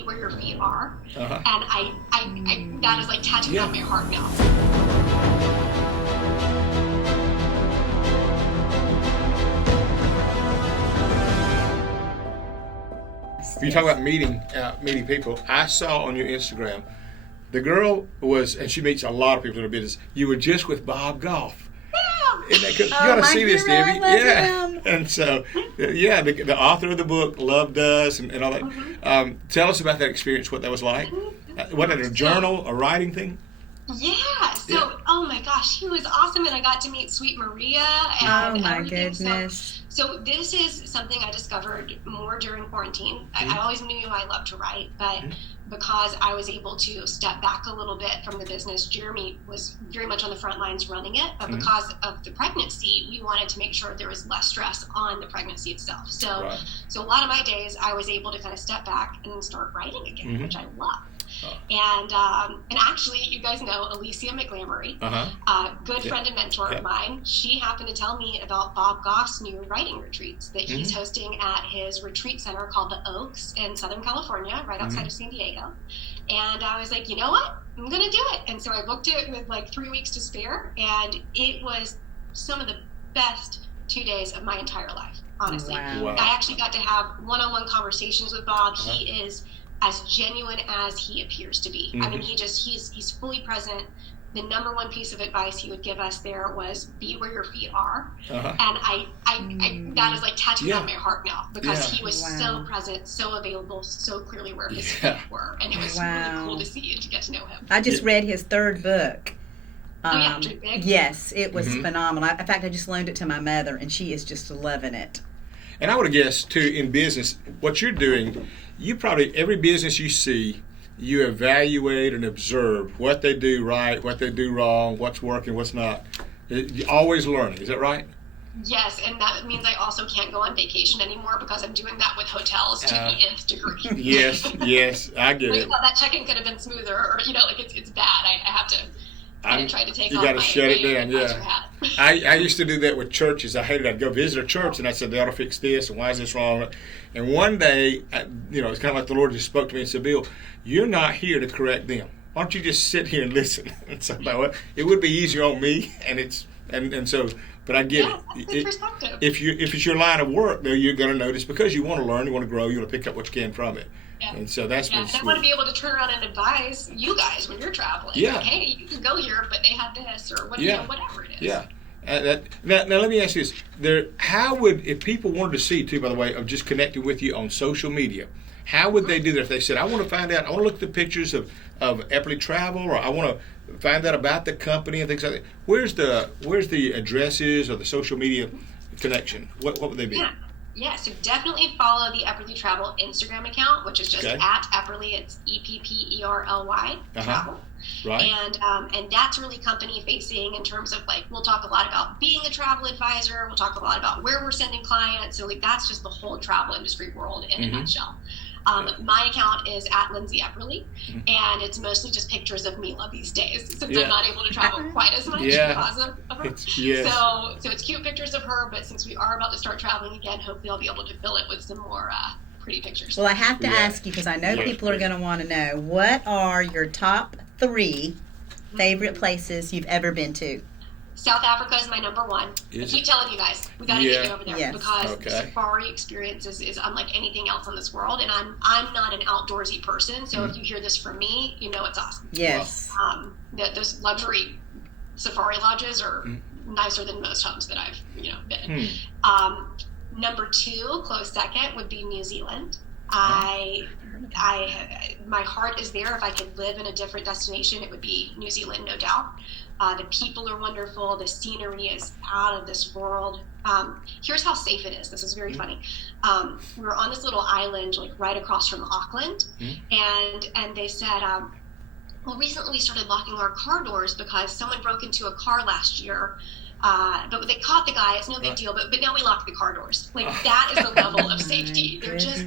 be where your feet are. And I that is like tattooed on my heart now. You talk about meeting people. I saw on your Instagram, the girl was, and she meets a lot of people in her business. You were just with Bob Goff. Yeah. You got to see this, Debbie. Him. And so, the author of the book loved us and all that. Tell us about that experience. What that was like. What, a journal, a writing thing? Yeah. So, oh my gosh, he was awesome, and I got to meet Sweet Maria. And oh my everything. goodness. So this is something I discovered more during quarantine. I always knew I loved to write, but because I was able to step back a little bit from the business, Jeremy was very much on the front lines running it. But because of the pregnancy, we wanted to make sure there was less stress on the pregnancy itself. So, so a lot of my days, I was able to kind of step back and start writing again, which I love. And actually, you guys know Alicia McGlamory, good friend and mentor of mine. She happened to tell me about Bob Goff's new writing retreats that he's hosting at his retreat center called the Oaks in Southern California, right outside of San Diego. And I was like, you know what? I'm going to do it. And so I booked it with like 3 weeks to spare. And it was some of the best 2 days of my entire life, honestly. Wow. I actually got to have one-on-one conversations with Bob. He is as genuine as he appears to be. I mean, he's fully present. The number one piece of advice he would give us there was be where your feet are. And I that is like tattooed on my heart now, because he was so present, so available, so clearly where his feet were. And it was really cool to see and to get to know him. I just read his third book. Dream Big? Yes, it was phenomenal. In fact, I just loaned it to my mother, and she is just loving it. And I would have guessed, too, in business, what you're doing, you probably, every business you see, you evaluate and observe what they do right, what they do wrong, what's working, what's not. You're always learning. Is that right? Yes, and that means I also can't go on vacation anymore, because I'm doing that with hotels to the nth degree. Yes, I get it. That check-in could have been smoother, or, it's bad. I have to... I tried to take you off got to shut it down, hat. I used to do that with churches. I hated it. I'd go visit a church, and I said, they ought to fix this, and why is this wrong? And one day, it's kind of like the Lord just spoke to me and said, Bill, you're not here to correct them. Why don't you just sit here and listen? And so, it would be easier on me, but I get it. If it's your line of work, though, you're going to notice, because you want to learn, you want to grow, you want to pick up what you can from it. Yeah. And so that's I want to be able to turn around and advise you guys when you're traveling. Yeah. Like, hey, you can go here, but they have this, or whatever it is. Yeah. Now let me ask you this: how would, if people wanted to see too, by the way, of just connecting with you on social media, how would they do that? If they said, I want to find out, I want to look at the pictures of Epperly Travel, or I want to find out about the company and things like that. Where's the addresses or the social media connection? What would they be? Yeah, so definitely follow the Epperly Travel Instagram account, which is just at Epperly. It's EPPERLY Travel. Right. And that's really company facing in terms of, like, we'll talk a lot about being a travel advisor. We'll talk a lot about where we're sending clients. So, like, that's just the whole travel industry world in a nutshell. My account is at Lindsey Epperly, and it's mostly just pictures of Mila these days, since I'm not able to travel quite as much because of her. So it's cute pictures of her, but since we are about to start traveling again, hopefully I'll be able to fill it with some more pretty pictures. Well, I have to ask you, because I know people are going to want to know, what are your top 3 favorite places you've ever been to? South Africa is my number one. I keep telling you guys, we got to get you over there, because the safari experience is unlike anything else in this world. And I'm not an outdoorsy person, so if you hear this from me, you know it's awesome. Yes. Those luxury safari lodges are nicer than most homes that I've been. Number 2, close second, would be New Zealand. My heart is there. If I could live in a different destination, it would be New Zealand, no doubt. The people are wonderful. The scenery is out of this world. Here's how safe it is. This is very funny. We were on this little island, like right across from Auckland, and they said, well, recently we started locking our car doors because someone broke into a car last year. But they caught the guy. It's no big deal. But now we lock the car doors. Like, that is the level of safety. They're just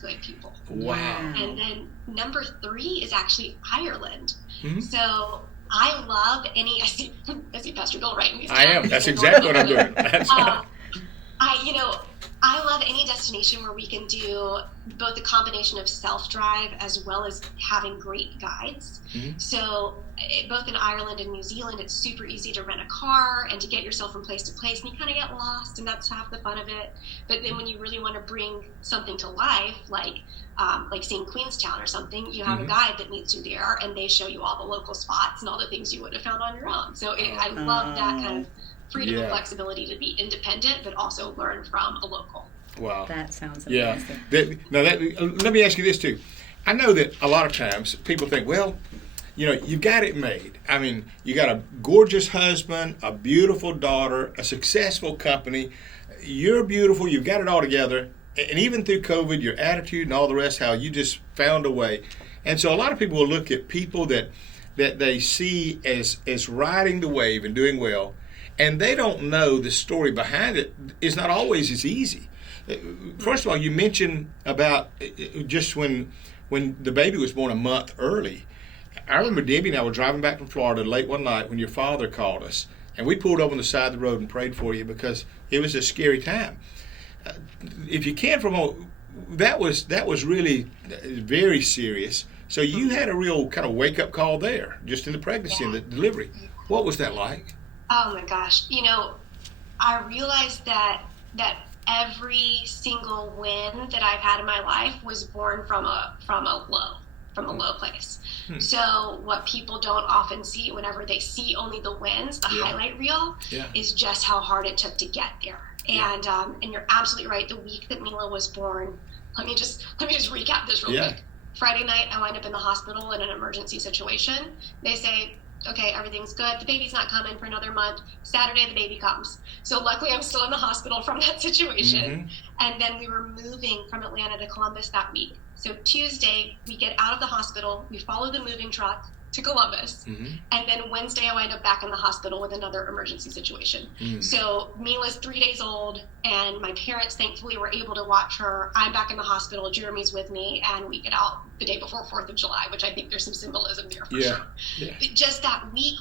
good people. Wow. And then number 3 is actually Ireland. So I love I see Pastor Bill writing these down. I am. That's exactly what I'm doing. I love any destination where we can do both a combination of self-drive as well as having great guides. Mm-hmm. So both in Ireland and New Zealand, it's super easy to rent a car and to get yourself from place to place, and you kind of get lost, and that's half the fun of it. But then when you really want to bring something to life, like seeing Queenstown or something, you have Mm-hmm. a guide that meets you there, and they show you all the local spots and all the things you would have found on your own. So I love that kind of freedom and flexibility to be independent, but also learn from a local. Wow. That sounds amazing. Let me ask you this too. I know that a lot of times people think, well, you've got it made. I mean, you got a gorgeous husband, a beautiful daughter, a successful company. You're beautiful. You've got it all together. And even through COVID, your attitude and all the rest, how you just found a way. And so a lot of people will look at people that they see as riding the wave and doing well, and they don't know the story behind it is not always as easy. First of all, you mentioned about just when the baby was born a month early. I remember Debbie and I were driving back from Florida late one night when your father called us, and we pulled over on the side of the road and prayed for you because it was a scary time. If you can, that was really very serious. So you had a real kind of wake up call there, just in the pregnancy and the delivery. What was that like? Oh my gosh! I realized that every single win that I've had in my life was born from a low place. So what people don't often see whenever they see only the wins, the highlight reel, is just how hard it took to get there. And you're absolutely right. The week that Mila was born, let me just recap this real quick. Friday night, I wind up in the hospital in an emergency situation. They say, okay, everything's good. The baby's not coming for another month. Saturday, the baby comes. So luckily, I'm still in the hospital from that situation. And then we were moving from Atlanta to Columbus that week. So Tuesday, we get out of the hospital. We follow the moving truck to Columbus. And then Wednesday, I wind up back in the hospital with another emergency situation. So Mila's 3 days old, and my parents thankfully were able to watch her. I'm back in the hospital. Jeremy's with me, and we get out the day before 4th of July, which I think there's some symbolism there for sure. But just that week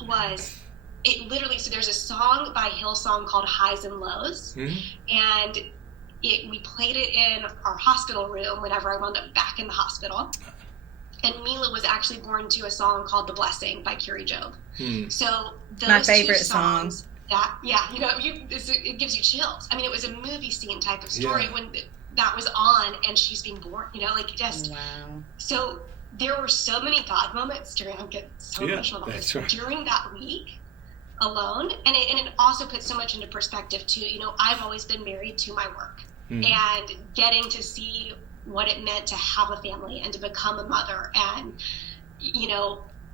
it literally, so there's a song by Hillsong called Highs and Lows, and we played it in our hospital room whenever I wound up back in the hospital. And Mila was actually born to a song called The Blessing by Carrie Job. So those my favorite two songs, it gives you chills. I mean, it was a movie scene type of story when that was on and she's being born, wow. So there were so many God moments I'm getting so emotional about this. Right. During that week alone, and it also puts so much into perspective too. I've always been married to my work, and getting to see what it meant to have a family and to become a mother, and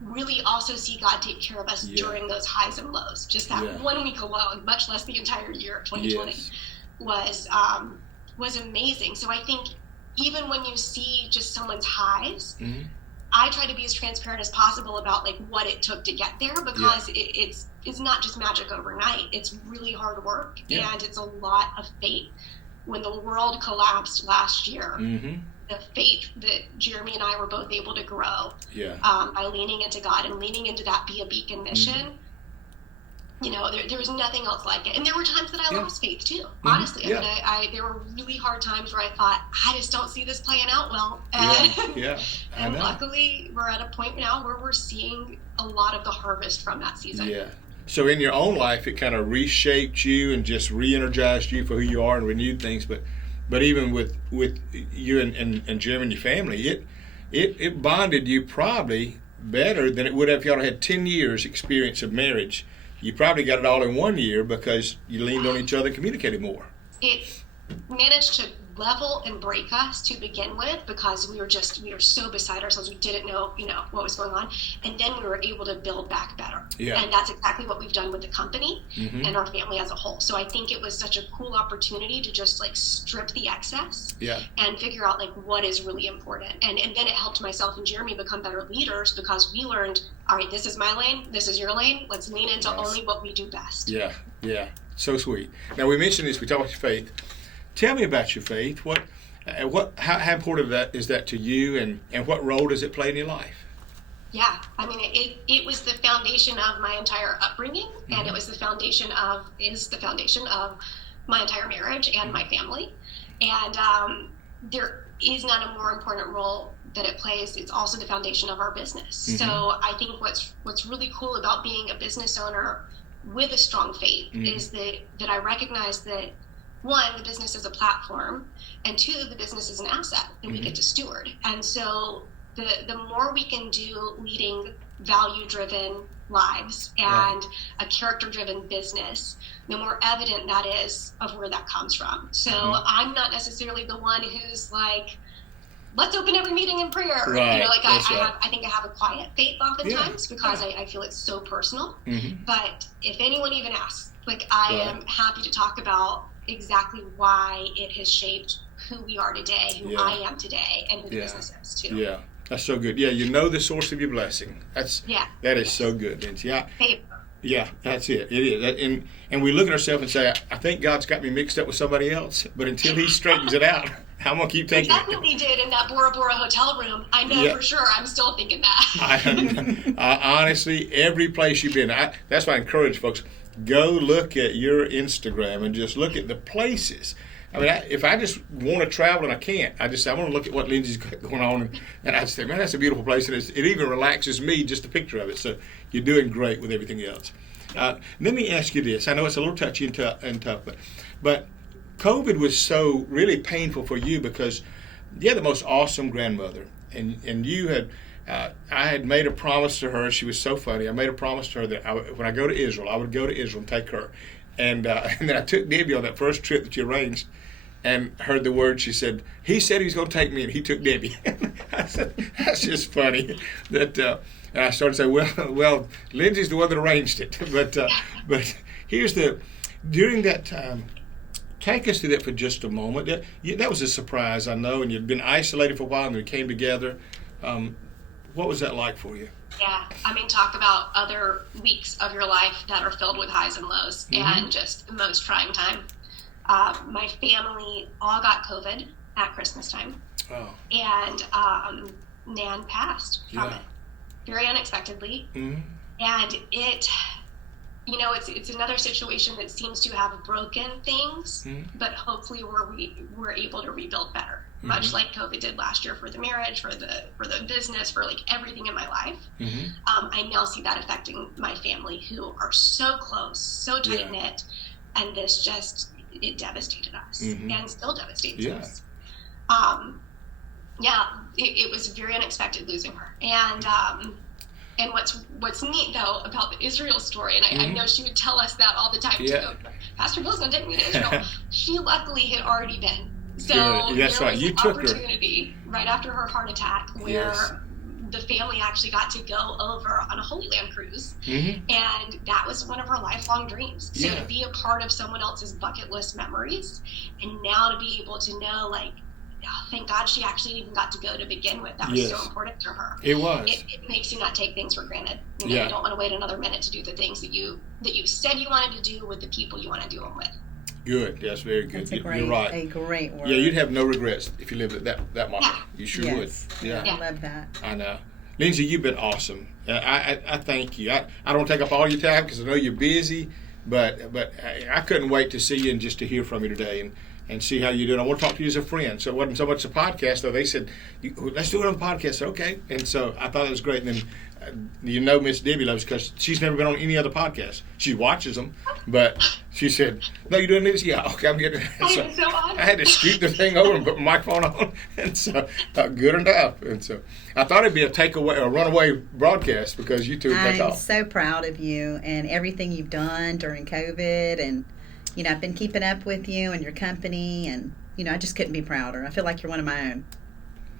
really also see God take care of us during those highs and lows. Just that 1 week alone, much less the entire year of 2020, was amazing. So I think even when you see just someone's highs, I try to be as transparent as possible about what it took to get there, because it's not just magic overnight. It's really hard work, and it's a lot of faith. When the world collapsed last year, the faith that Jeremy and I were both able to grow by leaning into God and leaning into that Be a Beacon mission, there was nothing else like it. And there were times that I lost faith too, honestly. I mean, there were really hard times where I thought, I just don't see this playing out well. And luckily, we're at a point now where we're seeing a lot of the harvest from that season. So in your own life, it kind of reshaped you and just re-energized you for who you are and renewed things. But even with you and Jim and your family, it bonded you probably better than it would have if y'all had 10 years experience of marriage. You probably got it all in 1 year because you leaned on each other and communicated more. It managed to level and break us to begin with, because we were so beside ourselves. We didn't know, what was going on. And then we were able to build back better. And that's exactly what we've done with the company and our family as a whole. So I think it was such a cool opportunity to just strip the excess and figure out what is really important. And then it helped myself and Jeremy become better leaders, because we learned, all right, this is my lane, this is your lane. Let's lean into only what we do best. Yeah. So sweet. Now we mentioned this, we talked about your faith. Tell me about your faith. How important is that to you, and what role does it play in your life? Yeah, I mean, it was the foundation of my entire upbringing, and it was the foundation of my entire marriage and my family. And there is not a more important role that it plays. It's also the foundation of our business. So I think what's really cool about being a business owner with a strong faith is that I recognize that, one, the business is a platform, and two, the business is an asset that we get to steward. And so the more we can do leading value-driven lives and a character-driven business, the more evident that is of where that comes from. So I'm not necessarily the one who's like, let's open every meeting in prayer. Right. I think I have a quiet faith oftentimes because I feel it's so personal. But if anyone even asks, I am happy to talk about exactly why it has shaped who we are today, who I am today, and who the business is too. Yeah, that's so good. Yeah, you know the source of your blessing. That is so good, Lindsey. Yeah, that's it. It is. And we look at ourselves and say, I think God's got me mixed up with somebody else. But until He straightens it out, I'm going to keep taking it. Definitely did in that Bora Bora hotel room. I know for sure. I'm still thinking that. Honestly, every place you've been, that's why I encourage folks, go look at your Instagram and just look at the places. I mean, if I just want to travel and I can't, I want to look at what Lindsey's got going on, and I just say, man, that's a beautiful place, and it even relaxes me, just a picture of it. So you're doing great with everything else. Let me ask you this. I know it's a little touchy and tough, but COVID was so really painful for you because you had the most awesome grandmother, and you had. I had made a promise to her. She was so funny. I made a promise to her that when I go to Israel, I would go to Israel and take her. And then I took Debbie on that first trip that you arranged and heard the word. She said, he said he was going to take me, and he took Debbie. I said, that's just funny. And I started to say, well, Lindsey's the one that arranged it. But here's during that time, take us through that for just a moment. That was a surprise, I know, and you'd been isolated for a while, and we came together. What was that like for you? Yeah, I mean, talk about other weeks of your life that are filled with highs and lows and just the most trying time. My family all got COVID at Christmas time. Oh. And Nan passed from it very unexpectedly. And it, it's another situation that seems to have broken things, but hopefully we're able to rebuild better. Much like COVID did last year for the marriage, for the business, for everything in my life. I now see that affecting my family, who are so close, so tight knit, and this it devastated us and still devastates us. It was very unexpected losing her, and what's neat though about the Israel story, and I know she would tell us that all the time too. Pastor Bill's gonna take me to Israel. She luckily had already been. So there was an opportunity right after her heart attack where the family actually got to go over on a Holy Land cruise, and that was one of her lifelong dreams. So to be a part of someone else's bucket list memories, and now to be able to know, thank God she actually even got to go to begin with. That was so important to her. It was. It makes you not take things for granted. You don't want to wait another minute to do the things that you said you wanted to do with the people you want to do them with. Good. That's very good. That's you're right. A great word. Yeah, you'd have no regrets if you lived at that moment. You sure would. Yeah. I love that. I know. Lindsey, you've been awesome. I thank you. I don't want to take up all your time because I know you're busy, but I couldn't wait to see you and just to hear from you today and see how you're doing. I want to talk to you as a friend. So it wasn't so much a podcast, though. They said, let's do it on the podcast. So, okay. And so I thought it was great. And then Miss Debbie loves because she's never been on any other podcast. She watches them, but she said, "No, you're doing this." Yeah, okay, I'm getting it. So I had to scoot the thing over and put my microphone on, and so good enough. And so I thought it'd be a runaway broadcast because you two would take off. I'm so proud of you and everything you've done during COVID, and I've been keeping up with you and your company, and I just couldn't be prouder. I feel like you're one of my own.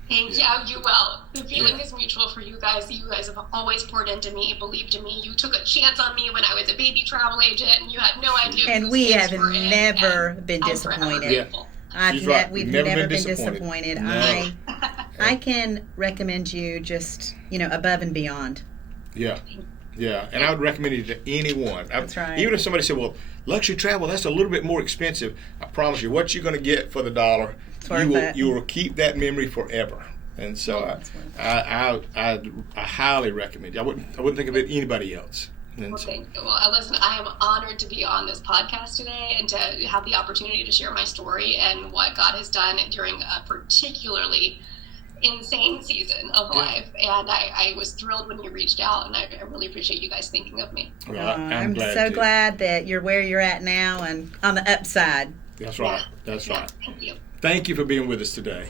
Thank you. Well, the feeling is mutual for you guys. You guys have always poured into me, believed in me. You took a chance on me when I was a baby travel agent, and you had no idea. And we have never been disappointed. We've never been disappointed. No. I can recommend you just, above and beyond. Yeah. Yeah, and I would recommend it to anyone. That's right. Even if somebody said, well, luxury travel, that's a little bit more expensive. I promise you, what you're going to get for the dollar, you will keep that memory forever. And so I highly recommend it. I wouldn't think of it anybody else. And Well, thank you. Well, listen, I am honored to be on this podcast today and to have the opportunity to share my story and what God has done during a particularly insane season of life. And I was thrilled when you reached out, and I really appreciate you guys thinking of me. Well, I'm so glad that you're where you're at now and on the upside. That's right. That's right. Thank you. Thank you for being with us today.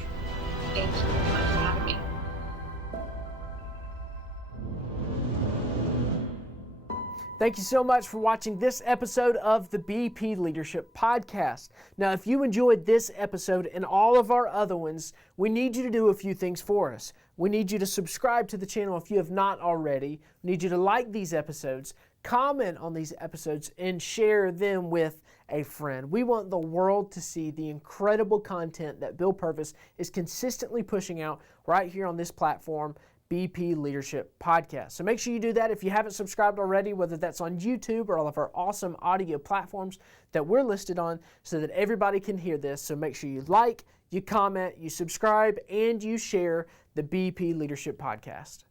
Thank you very much for having me. Thank you so much for watching this episode of the BP Leadership Podcast. Now, if you enjoyed this episode and all of our other ones, we need you to do a few things for us. We need you to subscribe to the channel if you have not already. We need you to like these episodes, comment on these episodes, and share them with a friend. We want the world to see the incredible content that Bill Purvis is consistently pushing out right here on this platform, BP Leadership Podcast. So make sure you do that if you haven't subscribed already, whether that's on YouTube or all of our awesome audio platforms that we're listed on, so that everybody can hear this. So make sure you like, you comment, you subscribe, and you share the BP Leadership Podcast.